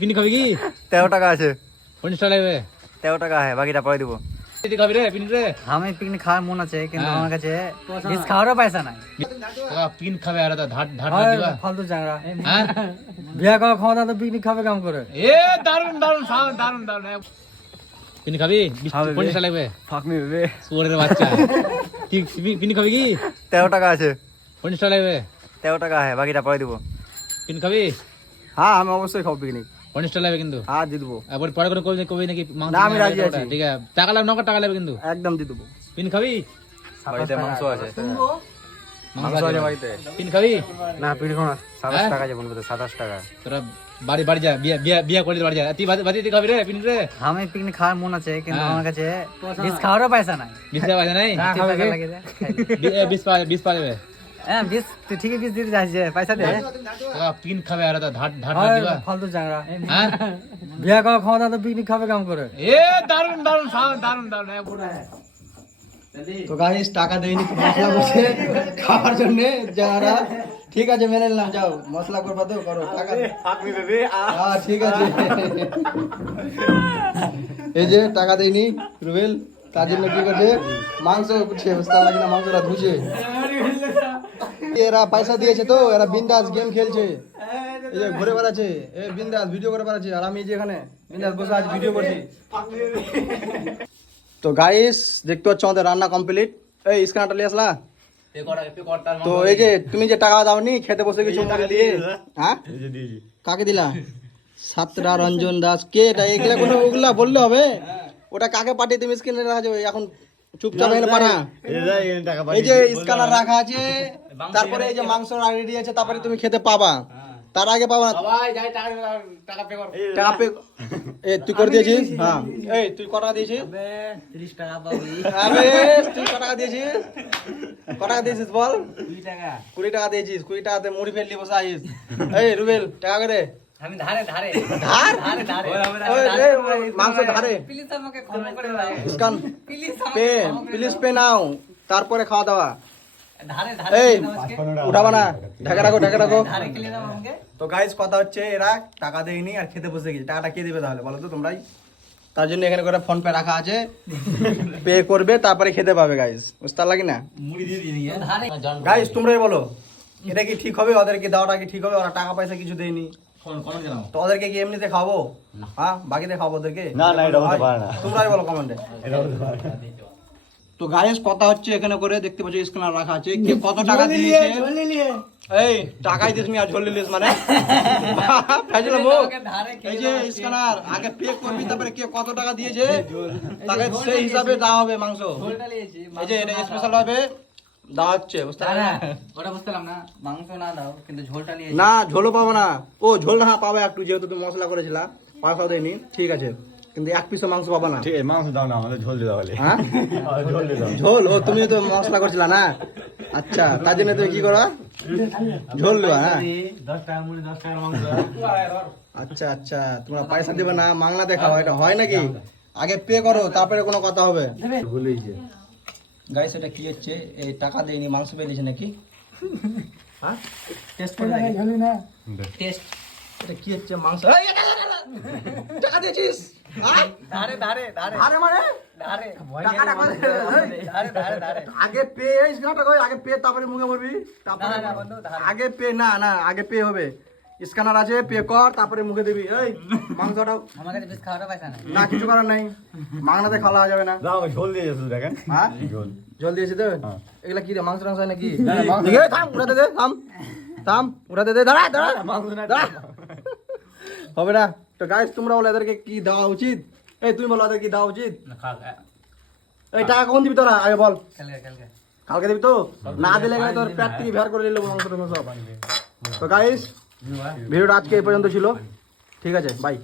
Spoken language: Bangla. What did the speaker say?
পিন খাবি কি? 13 টাকা আছে। 50 টাকা লাগবে। 13 টাকা আছে, বাকিটা পরে দিব। তুই খাবি রে পিন রে? আমি পিকনিক খাওয়ার মন আছে কিন্তু আমার কাছে বিষ খাওয়ারও পয়সা নাই। তোরা পিন খাবে আর ধার ধার দিবা। ফালতু চাংড়া হ্যাঁ বিয়া করা খাওয়া দাওয়া তো পিকনিক খাবে কাম করে। এ দারুন দারুন দারুন দারুন। পিন খাবি? 50 টাকা লাগবে। ফাক মি বেবে। সুরের বাচ্চা। ঠিক পিন খাবি কি? 13 টাকা আছে। 50 টাকা লাগবে। 13 টাকা আছে, বাকিটা পরে দিব। পিন খাবি? হ্যাঁ, আমি অবশ্যই খাবো পিকনিক। 50 টাকা লাগবে কিন্তু। হ্যাঁ, দিয়ে দেবো। আবার পরে করে কবি নাকি মাংস? না, আমি রাজি আছি। ঠিক আছে, টাকা লাগবে, নগদ টাকা লাগবে কিন্তু। একদম দিয়ে দেবো। পিন খাবি? বাড়িতে মাংস আছে। মাংস আছে বাড়িতে। পিন খাবি? না, পিকনিক খাবো না। 27 হ্যাঁ? টাকা যাবো, 27 টাকা। তোরা বাড়ি বাড়ি যা, বিয়া করে বাড়ি যা। তুই বাড়িতে খাবি রে পিন রে? আমি পিকনিক খাওয়ার মন আছে কিন্তু হ্যাঁ। আমার কাছে বিষ খাওয়ারও পয়সা নাই। 20 টাকা পয়সা নাই? 20 পয়সা দেবে। হ্যাঁ বিষ তুই ঠিকই বিষ দিতে যাস যে পয়সা দে। তোরা পিন খাবে আর ধার ধার দিবা। ফালতু চাংড়া হ্যাঁ বিয়া করা খাওয়া দাওয়া তো পিকনিক খাবে কাম করে। এ দারুন দারুন দারুন দারুন। তো গাইস টাকা দেয়নি তো মশলা করছে খাওয়ার জন্য যারা, ঠিক আছে মেনে নিলাম, যাও মশলা করবা তো করো, টাকা ফাক মি বেবে। হ্যাঁ ঠিক আছে। এই যে টাকা দেয়নি রুবেল, তার জন্য কি করছে মাংস করছে, বুঝতে লাগে না, মাংসটা ধুছে। এরা পয়সা দিয়েছে তো এরা বিন্দাস গেম খেলছে, এই যে ঘুরে বেড়াচ্ছে, এই বিন্দাস ভিডিও করে বেড়াচ্ছে, আর আমি যে এখানে বিন্দাস বসে আজ ভিডিও করছি। তো গাইস দেখতে পাচ্ছ আমাদের রান্না কমপ্লিট। এই স্ক্যানারটা নিয়ে আসলা? তো এই যে তুমি যে টাকা দাওনি খেতে বসে গেছো টাকা দিয়ে, হ্যাঁ কাকে দিলা? সাতরা রঞ্জন দাস কে এটা? এগুলা কোনো ওগুলা বললে হবে? ওটা কাকে পাঠিয়ে তুমি স্ক্যানারে রাখা যাবে এখন চুপচাপ এখানে পাঠা। এই যে স্ক্যানার রাখা আছে, তারপরে এই যে মাংস রেডি আছে, তারপরে তুমি খেতে পাবা, তার আগে পাবা না। টাকা পে এ তুই করে দিয়েছিস? হ্যাঁ এই তুই কত টাকা দিয়েছিস? 30 টাকা পাবি। আবে তুই কত টাকা দিয়েছিস? কত টাকা দিয়েছিস বল? 20 টাকা 20 টাকা দিয়েছিস, 20 টাকাতে মুড়ি ফেললি বসে আছিস। এই রুবেল টাকা করে আমি ধারে ধারে ধার ধারে ধারে ওই রে, মাংস ধারে প্লিজ আমাকে ক্ষমা করে দাও। Scan please pay, please pay নাও, তারপরে খাওয়া দাওয়া। ধারে ধারে এই আমাকে উঠাবা না, ঢাকা রাখো ঢাকা রাখো। ধারে খেলে দাও আমাকে। তো গাইস কথা হচ্ছে এরা টাকা দেয়নি আর খেতে বসে গেছে, টাকাটা কে দেবে তাহলে বলো তো তোমরাই? তার জন্য এখানে করে ফোন পে রাখা আছে, পে করবে তারপরে খেতে পাবে গাইস, বুঝতে লাগি না? ধারে গাইস তোমরাই বলো এটা কি ঠিক হবে? ওদেরকে দেওয়াটা কি ঠিক হবে? ওরা টাকা পয়সা কিছু দেয়নি, তো ওদেরকে কি এমনিতে খাবো? হ্যাঁ বাকিতে খাবো ওদেরকে? না, এটা হতে পারে না। তোমরাই বলো কমেন্টে। তো গাইস কথা হচ্ছে এখানে করে দেখতে পাচ্ছ স্ক্যানার রাখা আছে, কে কত টাকা দিয়েছে। এই টাকাই দিস মি আর ঝোল লিস মানে ফাইজলা বো। এই যে স্ক্যানার আগে পে করবি, তারপরে কে কত টাকা দিয়েছে তাকে সেই হিসাবে দেওয়া হবে মাংস। এই যে এটা স্পেশাল হবে দেওয়া হচ্ছে, বুঝতে পারলে? ওটা বুঝতাম না, মাংস না দাও কিন্তু ঝোলটা নিয়ে না ঝোলও পাবো না। ও ঝোল না পাবে একটু, যেহেতু তুমি মশলা করেছিলা, পয়সাও দেয়নি, ঠিক আছে, কিন্তু এক পিসও মাংস পাবা না। ঠিক আছে, মাংস দাও না, আমাদের ঝোল দিয়ে দাও বলে। হ্যাঁ ঝোল দিয়ে দাও। ঝোল? ও তুমি তো মশলা করছিলা না, আচ্ছা তার জন্য তুমি কি করো ঝোল দেবা? হ্যাঁ 10 টাকা মুড়ি, 10 টাকার মাংস। আচ্ছা আচ্ছা, তোমরা পয়সা দেবে না, মাংলা দেখাও, এটা হয় নাকি? আগে পে করো তারপরে কোনো কথা হবে। ভুলেইছে। গাইস এটা কি হচ্ছে? এই টাকা দেয়নি মাংস পেয়েছে নাকি? হ্যাঁ টেস্ট করে টেস্ট এটা কি হচ্ছে? মাংস এই, টাকা দিয়েছিস? হ্যাঁ? ধারে ধারে ধারে আরে মানে ধারে টাকাটা কই? ধারে ধারে ধারে আগে পে, এই স্ক্যানারটা কই? আগে পে তারপরে মুখে বলবি, তারপরে না, বন্ধু, ধারে। আগে পে না, না আগে পে হবে। স্ক্যানার আছে, পে কর তারপরে মুখে দিবি। এই মাংসটা আমার কাছে বিষ খাওয়ারও পয়সা নাই। না, কিছু করার নাই, মাংনাতে খাওয়া যাবে না। দাও, ঝোল দিয়ে যাচ্ছে দেখেন। হ্যাঁ ঝোল। জল দিয়েছি তো? হ্যাঁ। এগুলা কি রে, মাংস টাংস হয় নাকি? মাংস। এই, থাম উড়াতে দে, থাম থাম উড়াতে দে, দাঁড়া দাঁড়া দাঁড়া। হবে না। তো গাইস তোমরা বলো এদেরকে কি দেওয়া উচিত? এই তুমি বলো এদের কি দেওয়া উচিত? এই টাকা কখন দিবি তোরা আগে বল? কালকে কালকে দিবি তো? না দিলে গেলে তোর পেট থেকে ভের করে নিলে মাংস টাংস সব। তো গাইস ভিডিওটা আজকে এই পর্যন্ত ছিল, ঠিক আছে, বাই।